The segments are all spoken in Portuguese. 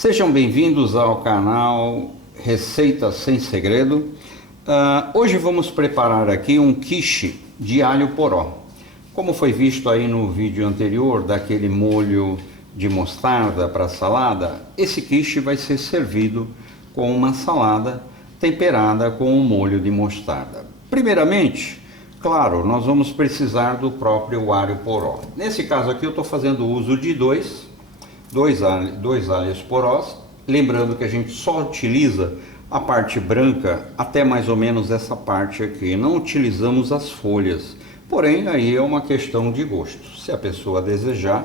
Sejam bem-vindos ao canal Receita Sem Segredo. Hoje vamos preparar aqui um quiche de alho poró. Como foi visto aí no vídeo anterior daquele molho de mostarda para salada, esse quiche vai ser servido com uma salada temperada com um molho de mostarda. Primeiramente, claro, nós vamos precisar do próprio alho poró. Nesse caso aqui eu estou fazendo uso de dois alhos porós, lembrando que a gente só utiliza a parte branca até mais ou menos essa parte aqui, não utilizamos as folhas, porém aí é uma questão de gosto, se a pessoa desejar,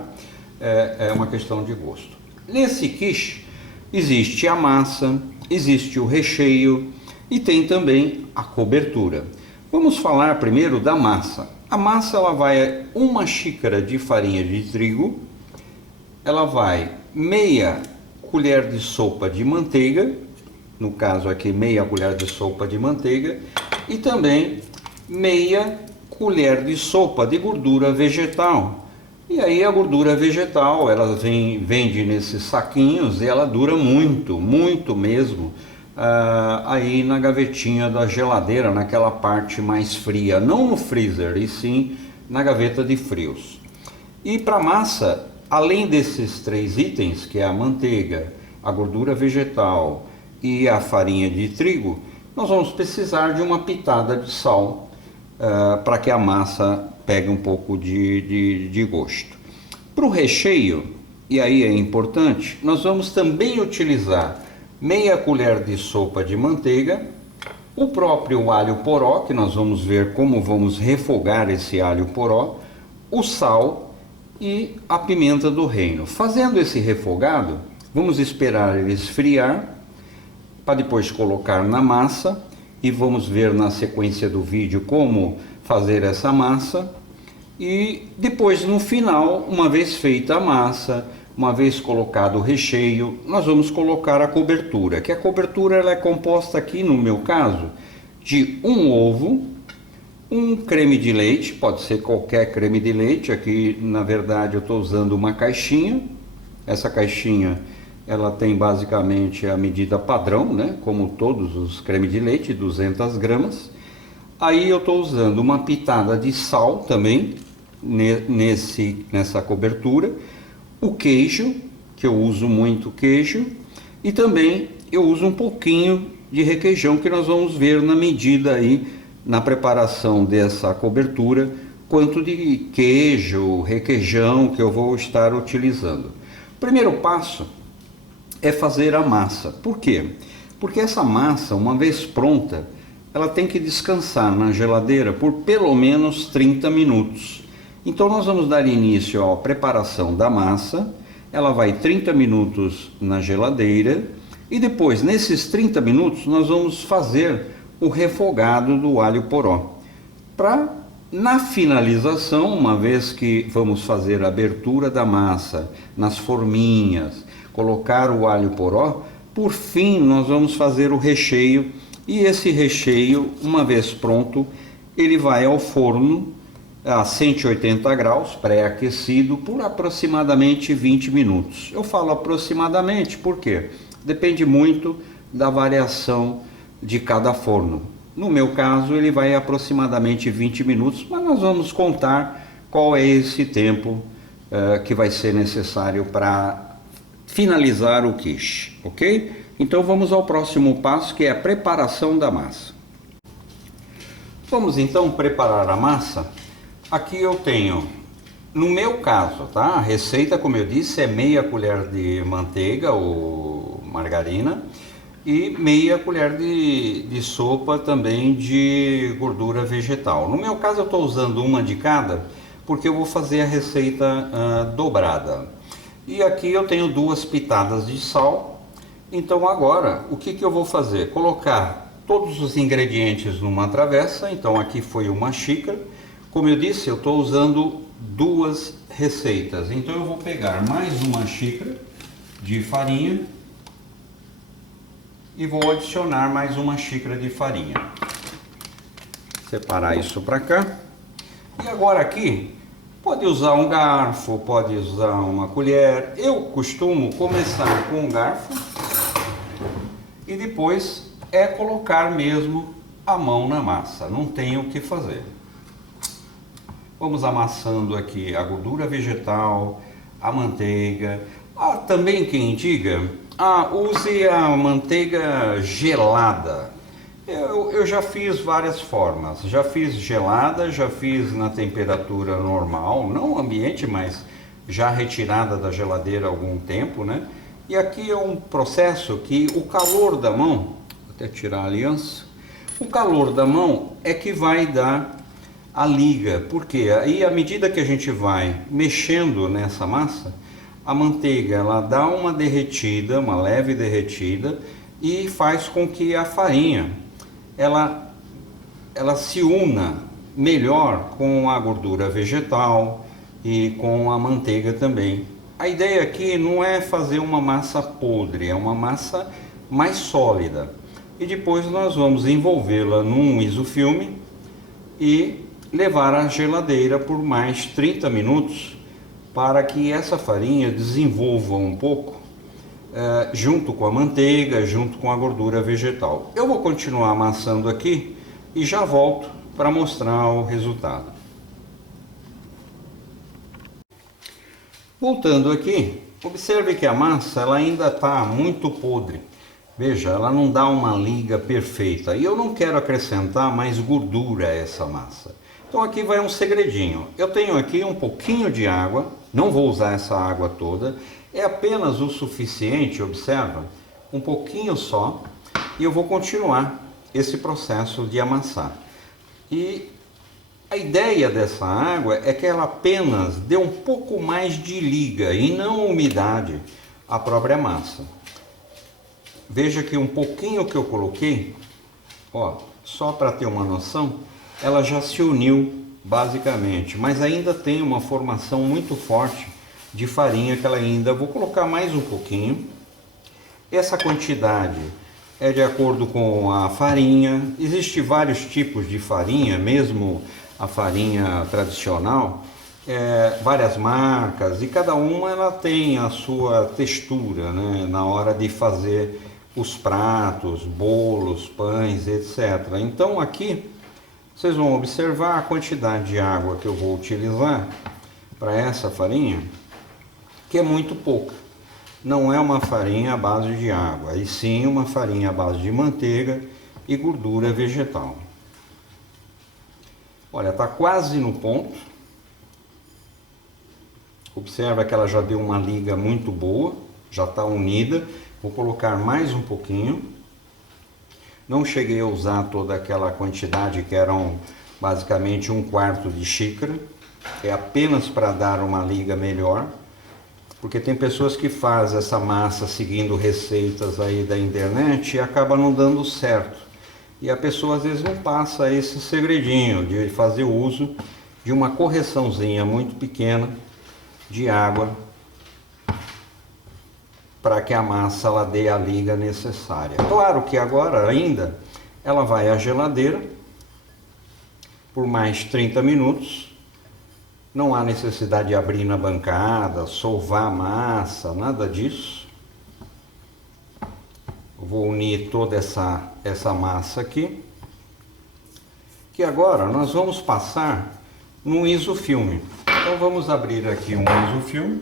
é uma questão de gosto. Nesse quiche existe a massa, existe o recheio e tem também a cobertura. Vamos falar primeiro da massa. A massa ela vai uma xícara de farinha de trigo, ela vai meia colher de sopa de manteiga, no caso aqui meia colher de sopa de manteiga, e também meia colher de sopa de gordura vegetal. E aí a gordura vegetal, ela vende nesses saquinhos e ela dura muito mesmo, aí na gavetinha da geladeira, naquela parte mais fria, não no freezer, e sim na gaveta de frios. E para massa, além desses três itens, que é a manteiga, a gordura vegetal e a farinha de trigo, nós vamos precisar de uma pitada de sal para que a massa pegue um pouco de gosto. Para o recheio, e aí é importante, nós vamos também utilizar meia colher de sopa de manteiga, o próprio alho poró, que nós vamos ver como vamos refogar esse alho poró, o sal e a pimenta do reino. Fazendo esse refogado, vamos esperar ele esfriar para depois colocar na massa e vamos ver na sequência do vídeo como fazer essa massa. E depois no final, uma vez feita a massa, uma vez colocado o recheio, nós vamos colocar a cobertura, que a cobertura ela é composta aqui no meu caso de um ovo, um creme de leite, pode ser qualquer creme de leite, aqui na verdade eu estou usando uma caixinha, essa caixinha ela tem basicamente a medida padrão, né? Como todos os cremes de leite, 200 gramas, aí eu estou usando uma pitada de sal também, nessa cobertura, o queijo, que eu uso muito queijo, e também eu uso um pouquinho de requeijão, que nós vamos ver na medida aí, na preparação dessa cobertura, quanto de queijo, requeijão que eu vou estar utilizando. O primeiro passo é fazer a massa. Por quê? Porque essa massa, uma vez pronta, ela tem que descansar na geladeira por pelo menos 30 minutos. Então nós vamos dar início à preparação da massa, ela vai 30 minutos na geladeira e depois, nesses 30 minutos, nós vamos fazer o refogado do alho poró. Para, na finalização, uma vez que vamos fazer a abertura da massa nas forminhas, colocar o alho poró, por fim nós vamos fazer o recheio, e esse recheio, uma vez pronto, ele vai ao forno a 180 graus, pré-aquecido, por aproximadamente 20 minutos. Eu falo aproximadamente porque depende muito da variação de cada forno. No meu caso, ele vai aproximadamente 20 minutos, mas nós vamos contar qual é esse tempo que vai ser necessário para finalizar o quiche, ok? Então vamos ao próximo passo, que é a preparação da massa. Vamos então preparar a massa. Aqui eu tenho, no meu caso, tá? A receita, como eu disse, é meia colher de manteiga ou margarina e meia colher de sopa também de gordura vegetal. No meu caso eu estou usando uma de cada, porque eu vou fazer a receita dobrada. E aqui eu tenho 2 pitadas de sal. Então agora, o que eu vou fazer? Colocar todos os ingredientes numa travessa. Então aqui foi uma xícara. Como eu disse, eu estou usando 2 receitas. Então eu vou pegar mais uma xícara de farinha e vou adicionar mais uma xícara de farinha. Separar isso para cá. E agora aqui, Pode usar um garfo, pode usar uma colher. Eu costumo começar com um garfo e depois colocar mesmo a mão na massa, não tem o que fazer. Vamos amassando aqui a gordura vegetal, a manteiga. Também quem diga, use a manteiga gelada. Eu já fiz várias formas, já fiz gelada, já fiz na temperatura normal, não ambiente, mas já retirada da geladeira há algum tempo, né? E aqui é um processo que o calor da mão, vou até tirar a aliança, o calor da mão é que vai dar a liga, porque aí à medida que a gente vai mexendo nessa massa, a manteiga ela dá uma derretida, uma leve derretida e faz com que a farinha ela se una melhor com a gordura vegetal e com a manteiga também. A ideia aqui não é fazer uma massa podre, é uma massa mais sólida. E depois nós vamos envolvê-la num isofilme e levar à geladeira por mais 30 minutos para que essa farinha desenvolva um pouco junto com a manteiga, junto com a gordura vegetal. Eu vou continuar amassando aqui e já volto para mostrar o resultado. Voltando aqui, observe que a massa ela ainda está muito podre. Veja, ela não dá uma liga perfeita e eu não quero acrescentar mais gordura a essa massa. Então aqui vai um segredinho. Eu tenho aqui um pouquinho de água, não vou usar essa água toda, é apenas o suficiente, observa, um pouquinho só, e eu vou continuar esse processo de amassar. E a ideia dessa água é que ela apenas dê um pouco mais de liga e não umidade à própria massa. Veja que um pouquinho que eu coloquei, só para ter uma noção, ela já se uniu basicamente, mas ainda tem uma formação muito forte de farinha que ela ainda vou colocar mais um pouquinho. Essa quantidade é de acordo com a farinha. Existem vários tipos de farinha, mesmo a farinha tradicional, várias marcas, e cada uma ela tem a sua textura, né, na hora de fazer os pratos, bolos, pães, etc. Então aqui vocês vão observar a quantidade de água que eu vou utilizar para essa farinha, que é muito pouca. Não é uma farinha à base de água, e sim uma farinha à base de manteiga e gordura vegetal. Olha, está quase no ponto. Observa que ela já deu uma liga muito boa, já está unida. Vou colocar mais um pouquinho. Não cheguei a usar toda aquela quantidade, que eram basicamente 1/4 de xícara. É apenas para dar uma liga melhor. Porque tem pessoas que fazem essa massa seguindo receitas aí da internet e acaba não dando certo. E a pessoa às vezes não passa esse segredinho de fazer uso de uma correçãozinha muito pequena de água para que a massa ela dê a liga necessária. Claro que agora ainda ela vai à geladeira por mais 30 minutos. Não há necessidade de abrir na bancada, sovar a massa, nada disso. Eu vou unir toda essa massa aqui. Que agora nós vamos passar num isofilme. Então vamos abrir aqui um isofilme.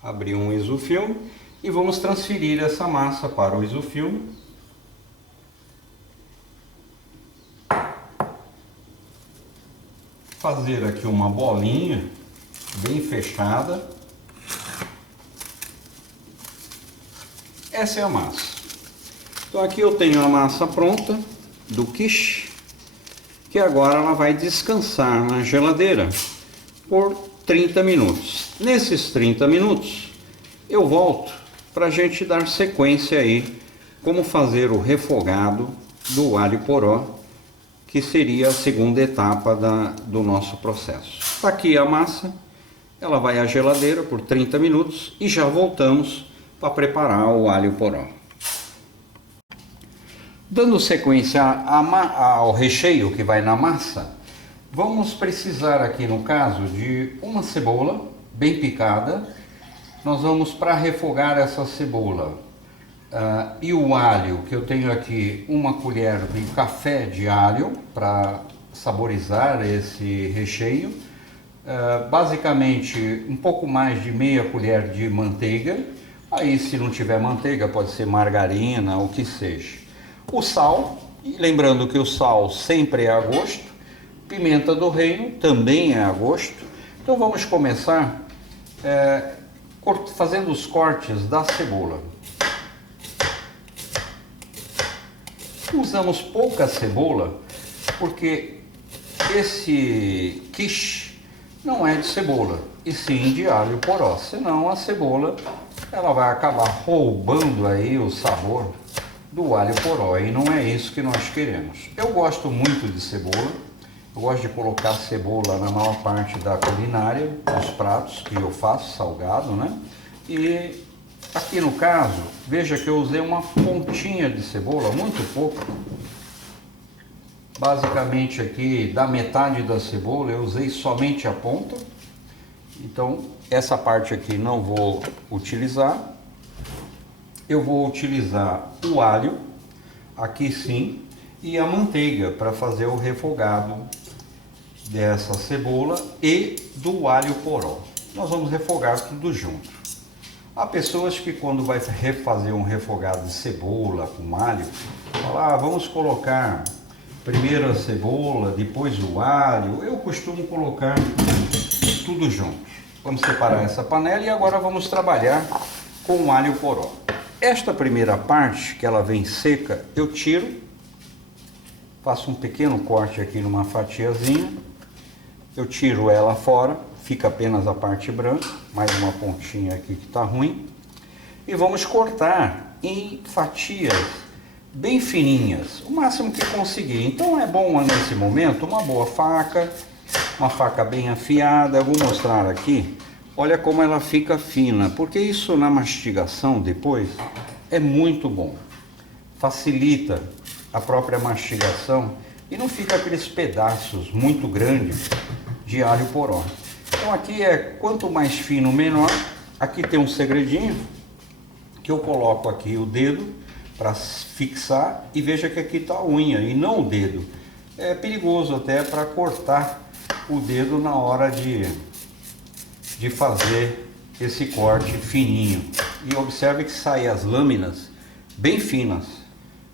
Abrir um isofilme e vamos transferir essa massa para o isofilme. Fazer aqui uma bolinha bem fechada. Essa é a massa. Então aqui eu tenho a massa pronta do quiche, que agora ela vai descansar na geladeira por 30 minutos. Nesses 30 minutos eu volto para a gente dar sequência aí como fazer o refogado do alho poró, que seria a segunda etapa do nosso processo. Está aqui a massa, ela vai à geladeira por 30 minutos e já voltamos para preparar o alho poró. Dando sequência ao recheio que vai na massa, vamos precisar aqui no caso de uma cebola bem picada. Nós vamos, para refogar essa cebola e o alho, que eu tenho aqui uma colher de café de alho para saborizar esse recheio. Basicamente um pouco mais de meia colher de manteiga. Aí, se não tiver manteiga, pode ser margarina, o que seja. O sal, e lembrando que o sal sempre é a gosto. Pimenta do reino também é a gosto. Então vamos começar fazendo os cortes da cebola. Usamos pouca cebola porque esse quiche não é de cebola, e sim de alho poró. Senão a cebola ela vai acabar roubando aí o sabor do alho poró, e não é isso que nós queremos. Eu gosto muito de cebola, eu gosto de colocar cebola na maior parte da culinária, nos pratos que eu faço, salgado, né? E aqui no caso, veja que eu usei uma pontinha de cebola, muito pouco. Basicamente aqui, da metade da cebola, eu usei somente a ponta. Então, essa parte aqui não vou utilizar. Eu vou utilizar o alho, aqui sim, e a manteiga para fazer o refogado dessa cebola e do alho poró. Nós vamos refogar tudo junto. Há pessoas que, quando vai refazer um refogado de cebola com alho, falam, vamos colocar primeiro a cebola, depois o alho. Eu costumo colocar tudo junto. Vamos separar essa panela e agora vamos trabalhar com o alho poró. Esta primeira parte, que ela vem seca, eu tiro, faço um pequeno corte aqui numa fatiazinha, eu tiro ela fora, fica apenas a parte branca, mais uma pontinha aqui que está ruim, e vamos cortar em fatias bem fininhas, o máximo que conseguir. Então é bom nesse momento uma boa faca, uma faca bem afiada. Eu vou mostrar aqui. Olha como ela fica fina, porque isso na mastigação depois é muito bom. Facilita a própria mastigação e não fica aqueles pedaços muito grandes de alho poró. Então aqui quanto mais fino, menor. Aqui tem um segredinho, que eu coloco aqui o dedo para fixar, e veja que aqui está a unha e não o dedo. É perigoso até para cortar o dedo na hora de fazer esse corte fininho. E observe que saem as lâminas bem finas.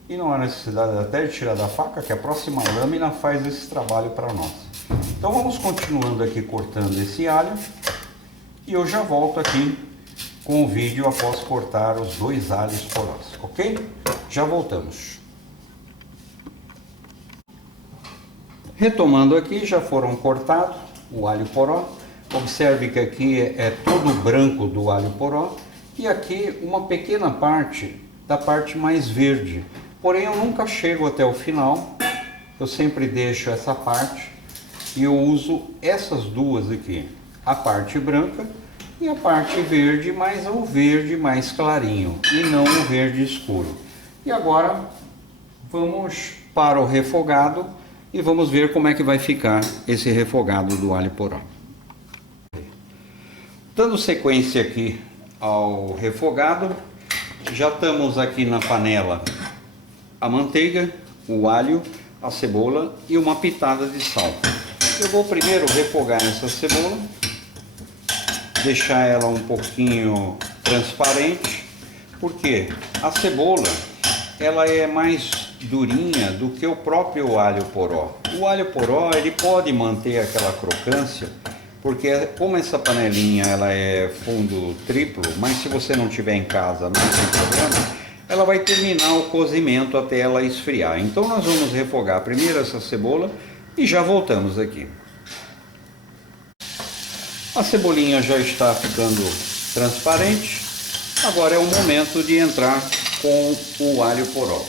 E não há necessidade até de tirar da faca, que a próxima lâmina faz esse trabalho para nós. Então vamos continuando aqui cortando esse alho. E eu já volto aqui com o vídeo após cortar os 2 alhos porós, ok? Já voltamos. Retomando aqui, já foram cortados o alho poró. Observe que aqui é todo branco do alho poró e aqui uma pequena parte da parte mais verde. Porém, eu nunca chego até o final, eu sempre deixo essa parte e eu uso essas duas aqui, a parte branca e a parte verde, mas o verde mais clarinho e não o verde escuro. E agora vamos para o refogado e vamos ver como é que vai ficar esse refogado do alho poró. Dando sequência aqui ao refogado, já estamos aqui na panela a manteiga, o alho, a cebola e uma pitada de sal. Eu vou primeiro refogar essa cebola, deixar ela um pouquinho transparente, porque a cebola ela é mais durinha do que o próprio alho poró. O alho poró ele pode manter aquela crocância, porque como essa panelinha ela é fundo triplo, mas se você não tiver em casa não tem problema, ela vai terminar o cozimento até ela esfriar. Então nós vamos refogar primeiro essa cebola e já voltamos aqui. A cebolinha já está ficando transparente, agora é o momento de entrar com o alho poró.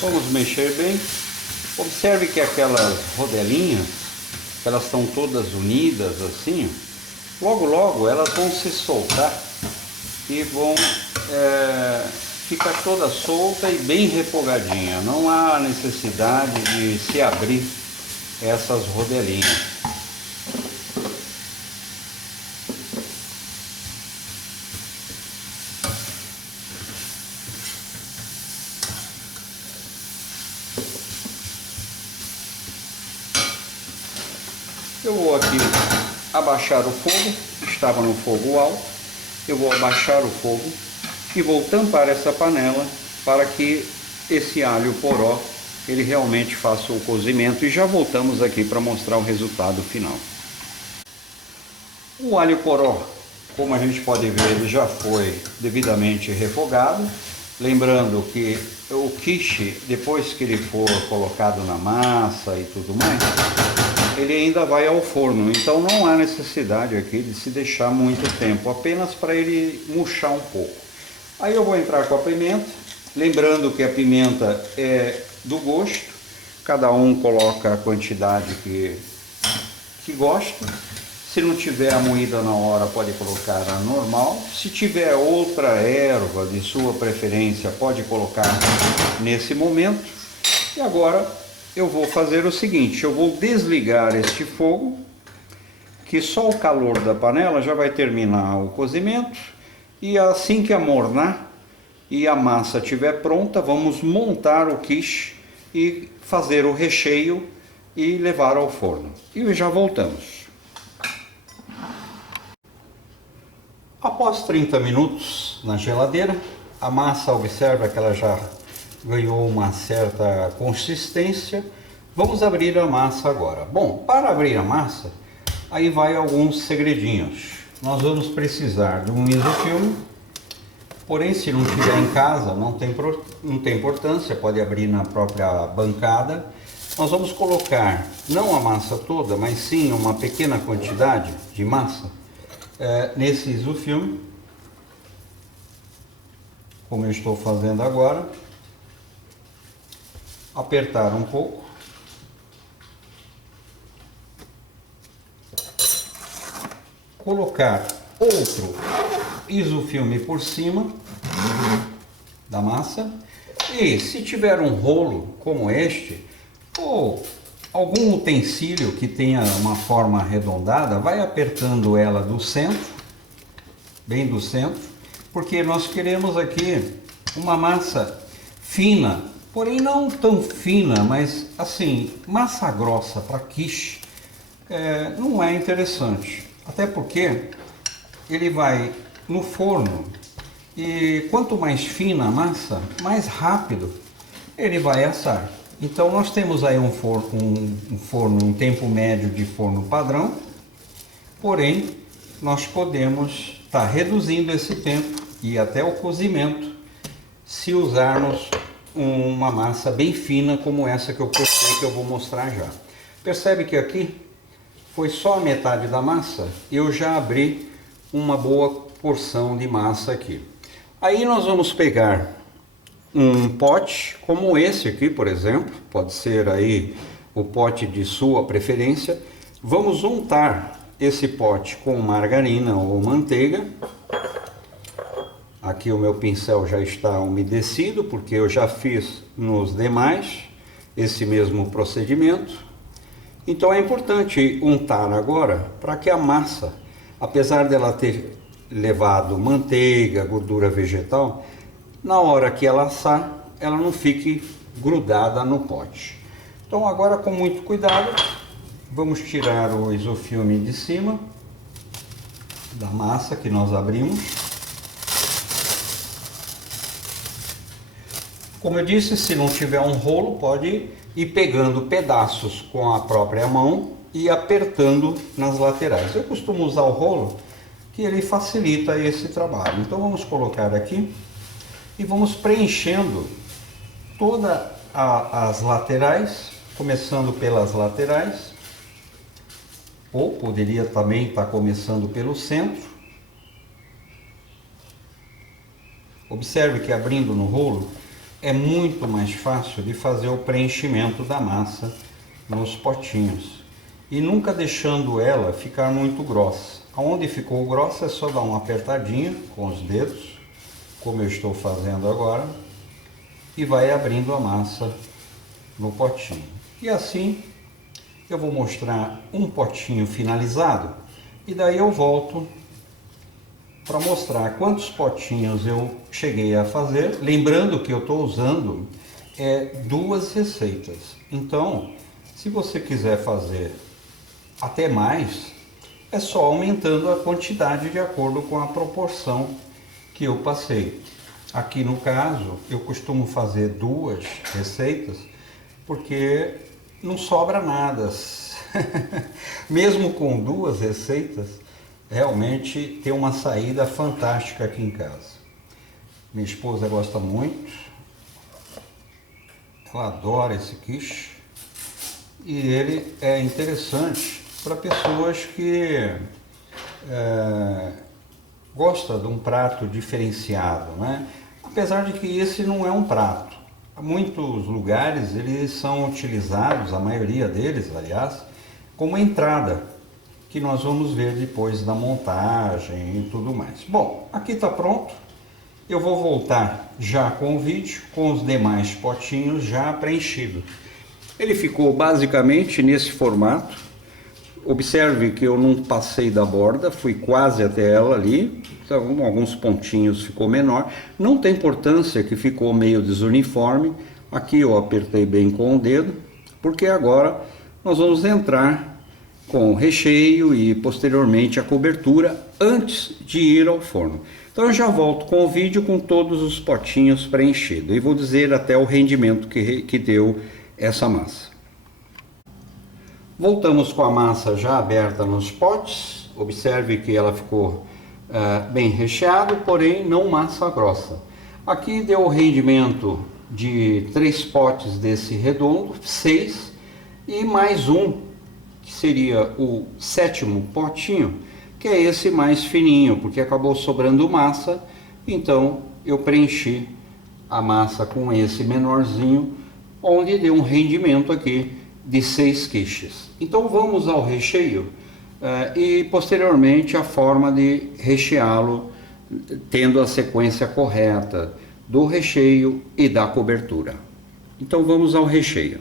Vamos mexer bem. Observe que aquelas rodelinhas, elas estão todas unidas assim. Logo, logo elas vão se soltar e vão ficar toda solta e bem refogadinha. Não há necessidade de se abrir essas rodelinhas. Eu vou aqui abaixar o fogo, estava no fogo alto, eu vou abaixar o fogo e vou tampar essa panela para que esse alho poró ele realmente faça o cozimento, e já voltamos aqui para mostrar o resultado final. O alho poró, como a gente pode ver, ele já foi devidamente refogado. Lembrando que o quiche, depois que ele for colocado na massa e tudo mais, ele ainda vai ao forno, então não há necessidade aqui de se deixar muito tempo, apenas para ele murchar um pouco. Aí eu vou entrar com a pimenta, lembrando que a pimenta é do gosto, cada um coloca a quantidade que gosta. Se não tiver a moída na hora, pode colocar a normal. Se tiver outra erva de sua preferência, pode colocar nesse momento. E agora eu vou fazer o seguinte, eu vou desligar este fogo, que só o calor da panela já vai terminar o cozimento, e assim que amornar e a massa estiver pronta, vamos montar o quiche e fazer o recheio e levar ao forno. E já voltamos. Após 30 minutos na geladeira, a massa, observa que ela já ganhou uma certa consistência. Vamos abrir a massa agora. Bom, para abrir a massa, aí vai alguns segredinhos. Nós vamos precisar de um isofilme, porém se não tiver em casa, não tem importância, pode abrir na própria bancada. Nós vamos colocar, não a massa toda, mas sim uma pequena quantidade de massa nesse isofilme, como eu estou fazendo agora. Apertar um pouco, colocar outro isofilme por cima da massa, e se tiver um rolo como este ou algum utensílio que tenha uma forma arredondada, vai apertando ela do centro, bem do centro, porque nós queremos aqui uma massa fina. Porém não tão fina, mas assim, massa grossa para quiche não é interessante. Até porque ele vai no forno e quanto mais fina a massa, mais rápido ele vai assar. Então nós temos aí um forno, um tempo médio de forno padrão, porém nós podemos estar reduzindo esse tempo e até o cozimento se usarmos uma massa bem fina como essa que eu postei, que eu vou mostrar já. Percebe que aqui foi só a metade da massa, eu já abri uma boa porção de massa aqui. Aí nós vamos pegar um pote como esse aqui, por exemplo, pode ser aí o pote de sua preferência. Vamos untar esse pote com margarina ou manteiga. Aqui o meu pincel já está umedecido, porque eu já fiz nos demais esse mesmo procedimento. Então é importante untar agora para que a massa, apesar dela ter levado manteiga, gordura vegetal, na hora que ela assar, ela não fique grudada no pote. Então agora, com muito cuidado, vamos tirar o isofilme de cima da massa que nós abrimos. Como eu disse, se não tiver um rolo, pode ir pegando pedaços com a própria mão e apertando nas laterais. Eu costumo usar o rolo, que ele facilita esse trabalho. Então vamos colocar aqui e vamos preenchendo todas as laterais, começando pelas laterais, ou poderia também estar começando pelo centro. Observe que abrindo no rolo, é muito mais fácil de fazer o preenchimento da massa nos potinhos e nunca deixando ela ficar muito grossa. Aonde ficou grossa é só dar uma apertadinha com os dedos, como eu estou fazendo agora, e vai abrindo a massa no potinho. E assim eu vou mostrar um potinho finalizado e daí eu volto para mostrar quantos potinhos eu cheguei a fazer. Lembrando que eu estou usando duas receitas. Então, se você quiser fazer até mais, é só aumentando a quantidade de acordo com a proporção que eu passei. Aqui no caso, eu costumo fazer duas receitas porque não sobra nada. Mesmo com duas receitas, realmente tem uma saída fantástica aqui em casa. Minha esposa gosta muito, ela adora esse quiche e ele é interessante para pessoas que gostam de um prato diferenciado, né? Apesar de que esse não é um prato. Muitos lugares eles são utilizados, a maioria deles, aliás, como entrada, que nós vamos ver depois da montagem e tudo mais. Bom, aqui está pronto. Eu vou voltar já com o vídeo, com os demais potinhos já preenchidos. Ele ficou basicamente nesse formato. Observe que eu não passei da borda, fui quase até ela ali, então alguns pontinhos ficou menor. Não tem importância que ficou meio desuniforme. Aqui eu apertei bem com o dedo, porque agora nós vamos entrar com o recheio e posteriormente a cobertura antes de ir ao forno. Então eu já volto com o vídeo com todos os potinhos preenchidos e vou dizer até o rendimento que deu essa massa. Voltamos com a massa já aberta nos potes. Observe que ela ficou bem recheada, porém não massa grossa. Aqui deu o rendimento de 3 potes desse redondo, 6, e mais um, que seria o 7º potinho, que é esse mais fininho, porque acabou sobrando massa, então eu preenchi a massa com esse menorzinho, onde deu um rendimento aqui de 6 quiches. Então vamos ao recheio e posteriormente a forma de recheá-lo, tendo a sequência correta do recheio e da cobertura. Então vamos ao recheio.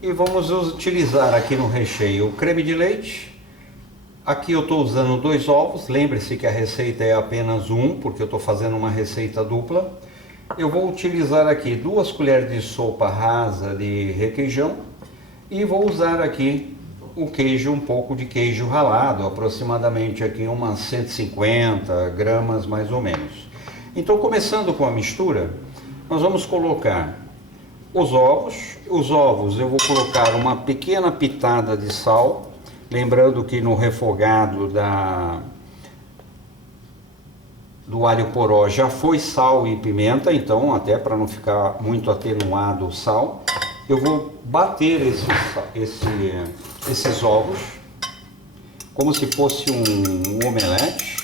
E vamos utilizar aqui no recheio o creme de leite. Aqui eu estou usando 2 ovos, lembre-se que a receita é apenas um, porque eu estou fazendo uma receita dupla. Eu vou utilizar aqui 2 colheres de sopa rasa de requeijão e vou usar aqui o queijo, um pouco de queijo ralado, aproximadamente aqui umas 150 gramas mais ou menos. Então, começando com a mistura, nós vamos colocar os ovos. Os ovos eu vou colocar uma pequena pitada de sal, lembrando que no refogado do alho poró já foi sal e pimenta, então até para não ficar muito atenuado o sal, eu vou bater esses ovos como se fosse um omelete,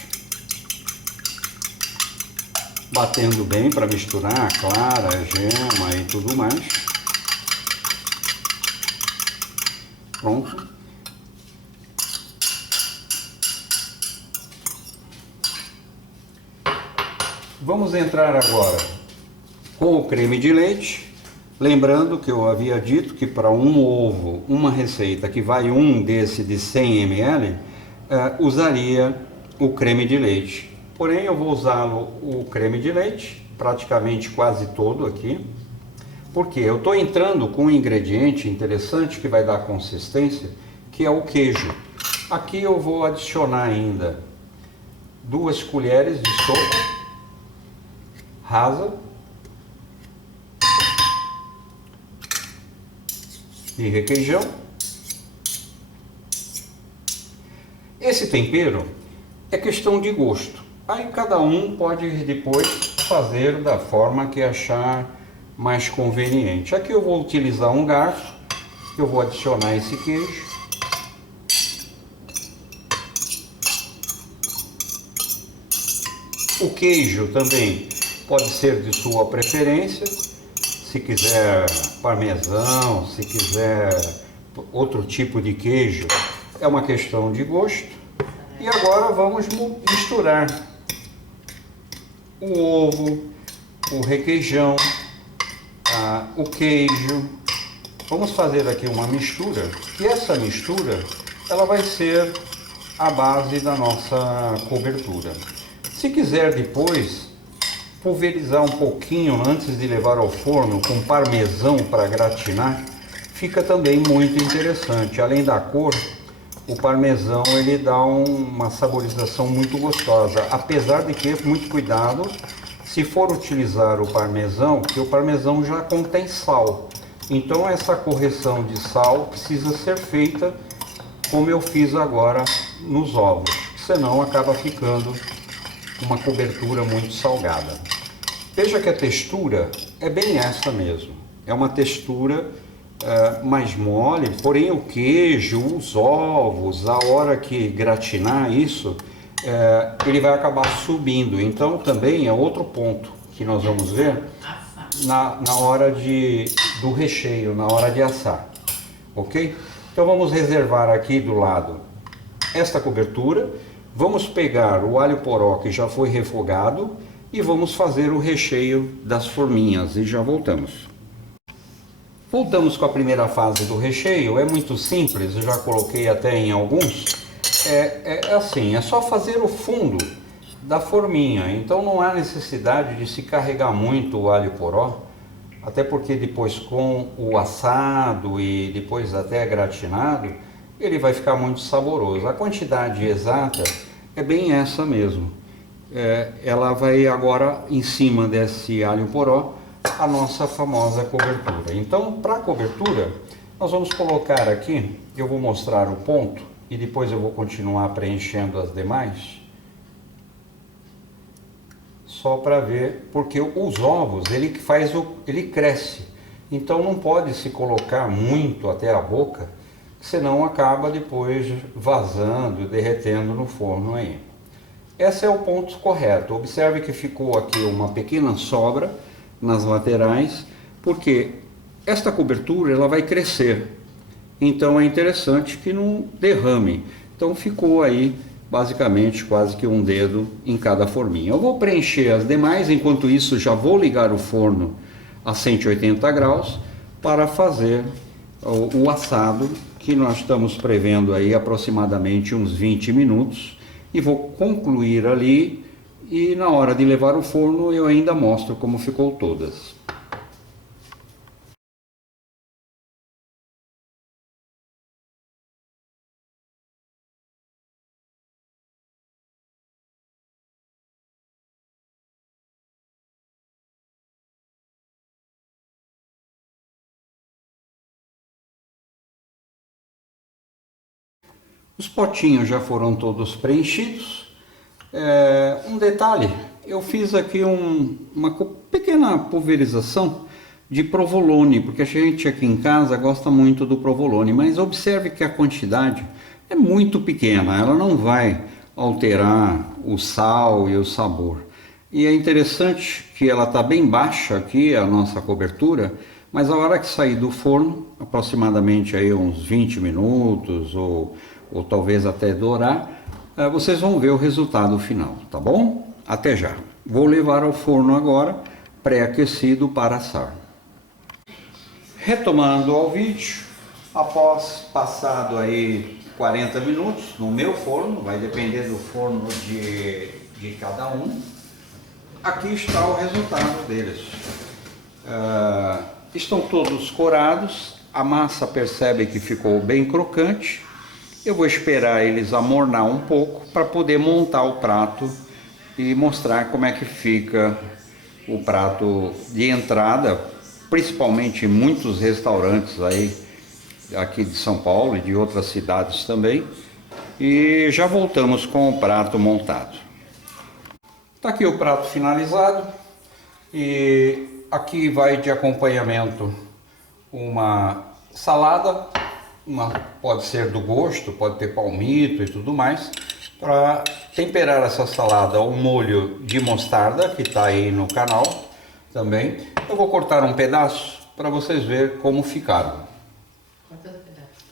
batendo bem para misturar a clara, a gema e tudo mais. Pronto. Vamos entrar agora com o creme de leite, lembrando que eu havia dito que para um ovo, uma receita que vai um desse de 100 ml, usaria o creme de leite. Porém eu vou usar o creme de leite, praticamente quase todo aqui, porque eu estou entrando com um ingrediente interessante que vai dar consistência, que é o queijo. Aqui eu vou adicionar ainda 2 colheres de sopa rasa de requeijão. Esse tempero é questão de gosto. Aí cada um pode depois fazer da forma que achar mais conveniente. Aqui eu vou utilizar um garfo, eu vou adicionar esse queijo. O queijo também pode ser de sua preferência. Se quiser parmesão, se quiser outro tipo de queijo, é uma questão de gosto. E agora vamos misturar o ovo, o requeijão, o queijo. Vamos fazer aqui uma mistura, e essa mistura ela vai ser a base da nossa cobertura. Se quiser depois pulverizar um pouquinho antes de levar ao forno com parmesão para gratinar, fica também muito interessante. Além da cor, o parmesão ele dá uma saborização muito gostosa, apesar de que muito cuidado se for utilizar o parmesão, que o parmesão já contém sal. Então essa correção de sal precisa ser feita como eu fiz agora nos ovos, senão acaba ficando uma cobertura muito salgada. Veja que a textura é bem essa mesmo, é uma textura mais mole, porém o queijo, os ovos, a hora que gratinar isso, ele vai acabar subindo. Então também é outro ponto que nós vamos ver na hora do recheio, na hora de assar, ok? Então vamos reservar aqui do lado esta cobertura, vamos pegar o alho poró que já foi refogado e vamos fazer o recheio das forminhas e já voltamos. Voltamos com a primeira fase do recheio, é muito simples, eu já coloquei até em alguns, assim, é só fazer o fundo da forminha, então não há necessidade de se carregar muito o alho poró, até porque depois com o assado e depois até gratinado, ele vai ficar muito saboroso. A quantidade exata é bem essa mesmo. Ela vai agora em cima desse alho poró, a nossa famosa cobertura. Então, para a cobertura, nós vamos colocar aqui, eu vou mostrar o ponto e depois eu vou continuar preenchendo as demais. Só para ver, porque os ovos, ele cresce, então não pode se colocar muito até a boca, senão acaba depois vazando, derretendo no forno aí. Esse é o ponto correto. Observe que ficou aqui uma pequena sobra nas laterais, porque esta cobertura ela vai crescer, então é interessante que não derrame. Então ficou aí basicamente quase que um dedo em cada forminha. Eu vou preencher as demais, enquanto isso já vou ligar o forno a 180 graus para fazer o assado, que nós estamos prevendo aí aproximadamente uns 20 minutos, e vou concluir ali e na hora de levar o forno eu ainda mostro como ficou todas. Os potinhos já foram todos preenchidos. Um detalhe, eu fiz aqui uma pequena pulverização de provolone, porque a gente aqui em casa gosta muito do provolone, mas observe que a quantidade é muito pequena, ela não vai alterar o sal e o sabor. E é interessante que ela está bem baixa aqui, a nossa cobertura, mas a hora que sair do forno, aproximadamente aí uns 20 minutos ou talvez até dourar, vocês vão ver o resultado final, tá bom? Até já. Vou levar ao forno agora, pré-aquecido para assar. Retomando ao vídeo, após passado aí 40 minutos no meu forno, vai depender do forno de cada um, aqui está o resultado deles. Estão todos corados, a massa percebe que ficou bem crocante. Eu vou esperar eles amornar um pouco para poder montar o prato e mostrar como é que fica o prato de entrada, principalmente em muitos restaurantes aí aqui de São Paulo e de outras cidades também. E já voltamos com o prato montado. Está aqui o prato finalizado e aqui vai de acompanhamento uma salada. Pode ser do gosto, pode ter palmito e tudo mais. Para temperar essa salada, um molho de mostarda que está aí no canal também. Eu vou cortar um pedaço para vocês verem como ficaram. Corta os pedaços.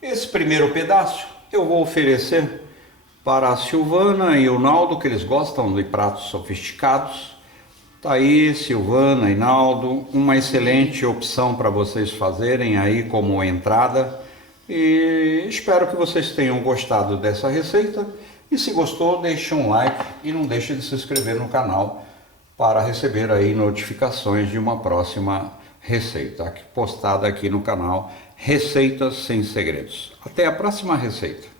Esse primeiro pedaço eu vou oferecer para a Silvana e o Naldo, que eles gostam de pratos sofisticados. Tá aí, Silvana e Naldo, uma excelente opção para vocês fazerem aí como entrada. E espero que vocês tenham gostado dessa receita. E se gostou, deixe um like e não deixe de se inscrever no canal para receber aí notificações de uma próxima receita postada aqui no canal Receitas Sem Segredos. Até a próxima receita.